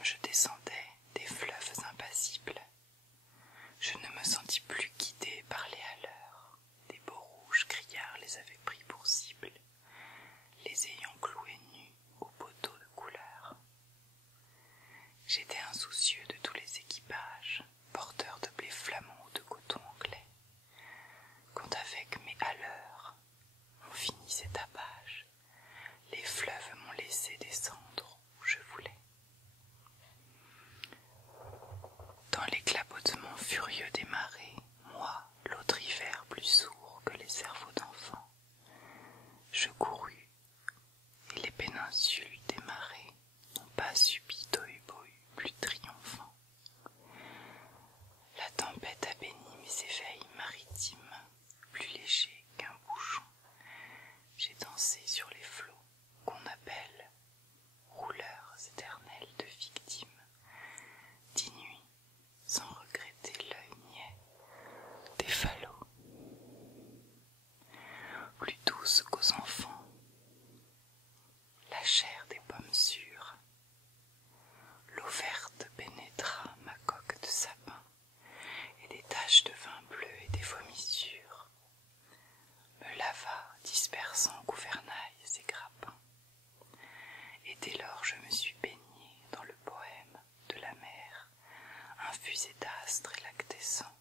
comme je descendais des fleuves impassibles, je ne me sentis plus guidé par les haleurs. Des beaux rouges criards les avaient pris pour cible, les ayant cloués nus aux poteaux de couleur. J'étais insoucieux de tous les équipages, porteurs de blé flamand ou de coton anglais, quand avec mes haleurs on finit ces tapages, les fleuves m'ont laissé descendre où je voulais. Dans l'éclabotement furieux des marées, moi, l'autre hiver plus sourd que les cerveaux d'enfants, je courus, et les péninsules des marées n'ont pas subi tohu-bohu plus triomphant. La tempête a béni mes éveils maritimes, plus légers qu'un bouchon. J'ai dansé sur les flots qu'on appelle rouleurs éternels de victimes, d'inuit, sans regretter l'œil niais des falots. Plus douce qu'aux enfants, la chair des pommes sûres, l'eau verte pénétra ma coque de sapin, et des taches de vin bleu et des vomissures me lava dispersant gouvernails et grappins. Et dès lors je me suis baigné dans le poème de la mer, infusé d'astres et lactescents,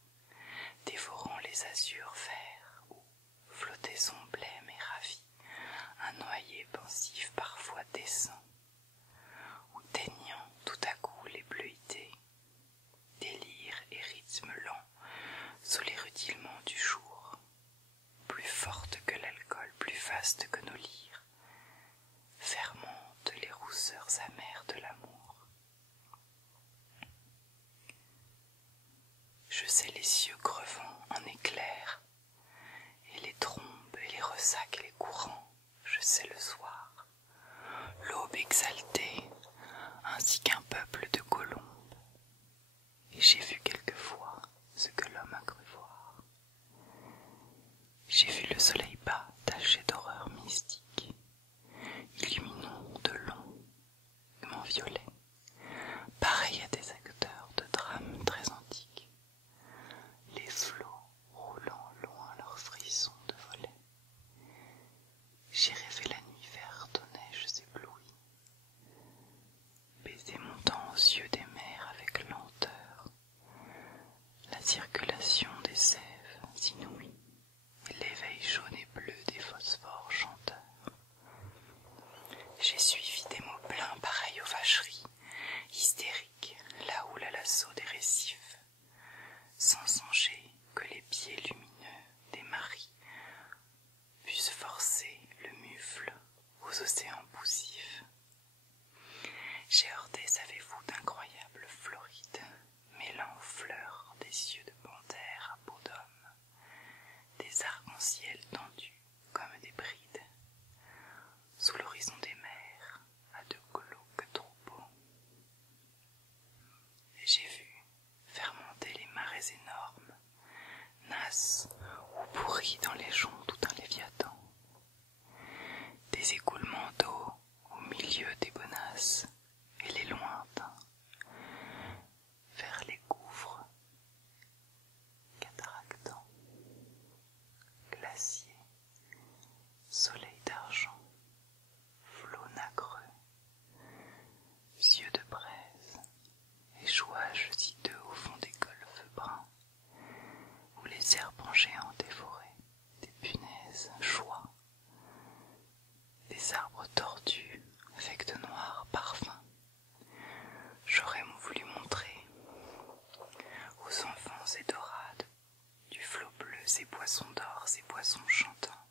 dévorant les azurs verts où flottait son blême et ravi, un noyer pensif parfois descend, ou teignant tout à coup les bleuités, délire et rythme lent sous les rutilements du jour, plus forte que l'alcool, plus vaste que nos lyres, fermentent les rousseurs amères de l'amour. Je sais les cieux crevant en éclairs, et les trombes et les ressacs et les courants, je sais le soir, l'aube exaltée, ainsi qu'un peuple de colombes, et j'ai vu quelquefois ce que l'homme a cru voir. J'ai vu le soleil bas taché d'horreurs mystiques, illuminant de longs violets, pareils à des acteurs de drames très antiques, les flots roulant loin leurs frissons de volets. J'ai rêvé la nuit verte aux neiges éblouies, baiser montant aux yeux des mers avec lenteur, la circulation des sèves inouïes, et l'éveil jaune et bleu des phosphores chanteurs. J'ai suivi des mots pleins pareils aux vacheries, hystériques, là où la l'assaut des récifs, sans songer que les pieds lumineux des maris puissent forcer le mufle aux océans poussifs. J'ai heurté, savez-vous, d'incroyables florides, mêlant aux fleurs des cieux de panthère à peau d'homme, des arcs-en-ciel tendus comme des brides, sous l'horizon des mers, à de glauques troupeaux. Et j'ai vu fermenter les marées énormes, nasses ou pourries dans les joncs tout un léviathan, des écoulements d'eau au milieu des bonasses, et les lointains, vers les gouffres cataractants, glaciers, soleil d'argent, flots nacreux, yeux de braise, échouages hideux au fond des golfes bruns, où les serpents géants dévoraient des punaises choix, des arbres tordus avec de noirs parfums. J'aurais voulu montrer aux enfants ces dorades du flot bleu, ces poissons d'or, ces poissons chantants.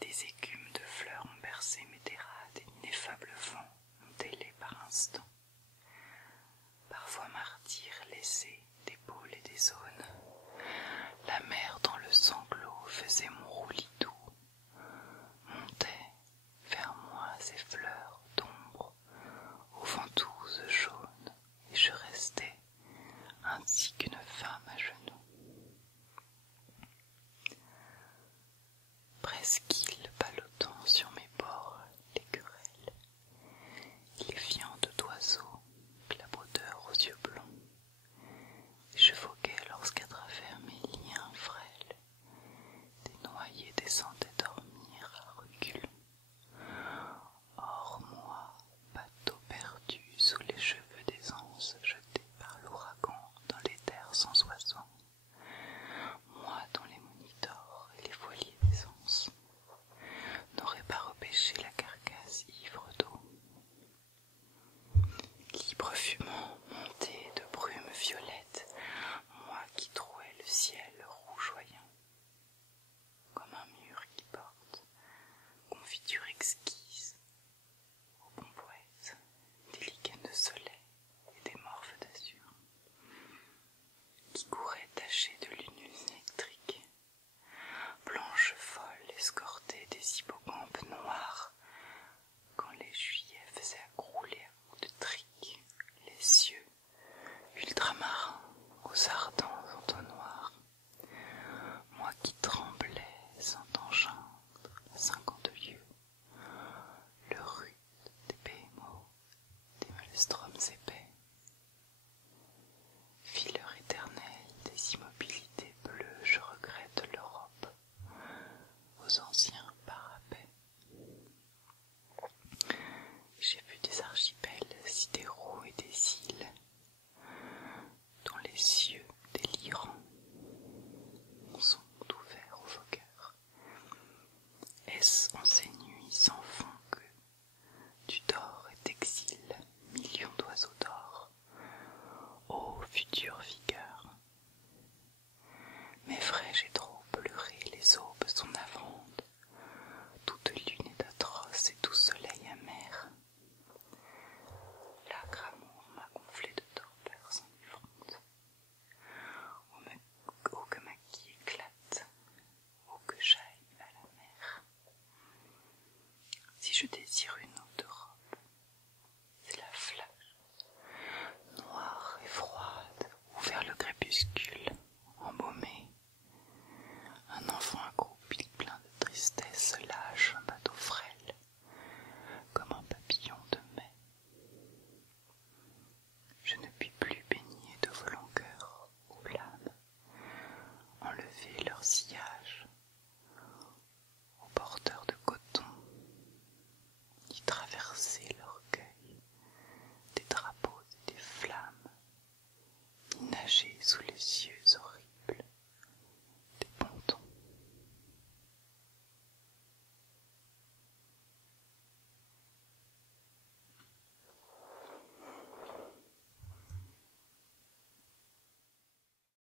Des écumes de fleurs ont bercé mes terrades, et d'ineffables vents ont délai par instants. Parfois martyr laissé d'épaules et des zones, la mer dans le sanglot faisait mon roulis doux, montait vers moi ces fleurs d'ombre aux ventouses jaunes, et je restais ainsi qu'une femme à genoux. Presqu'île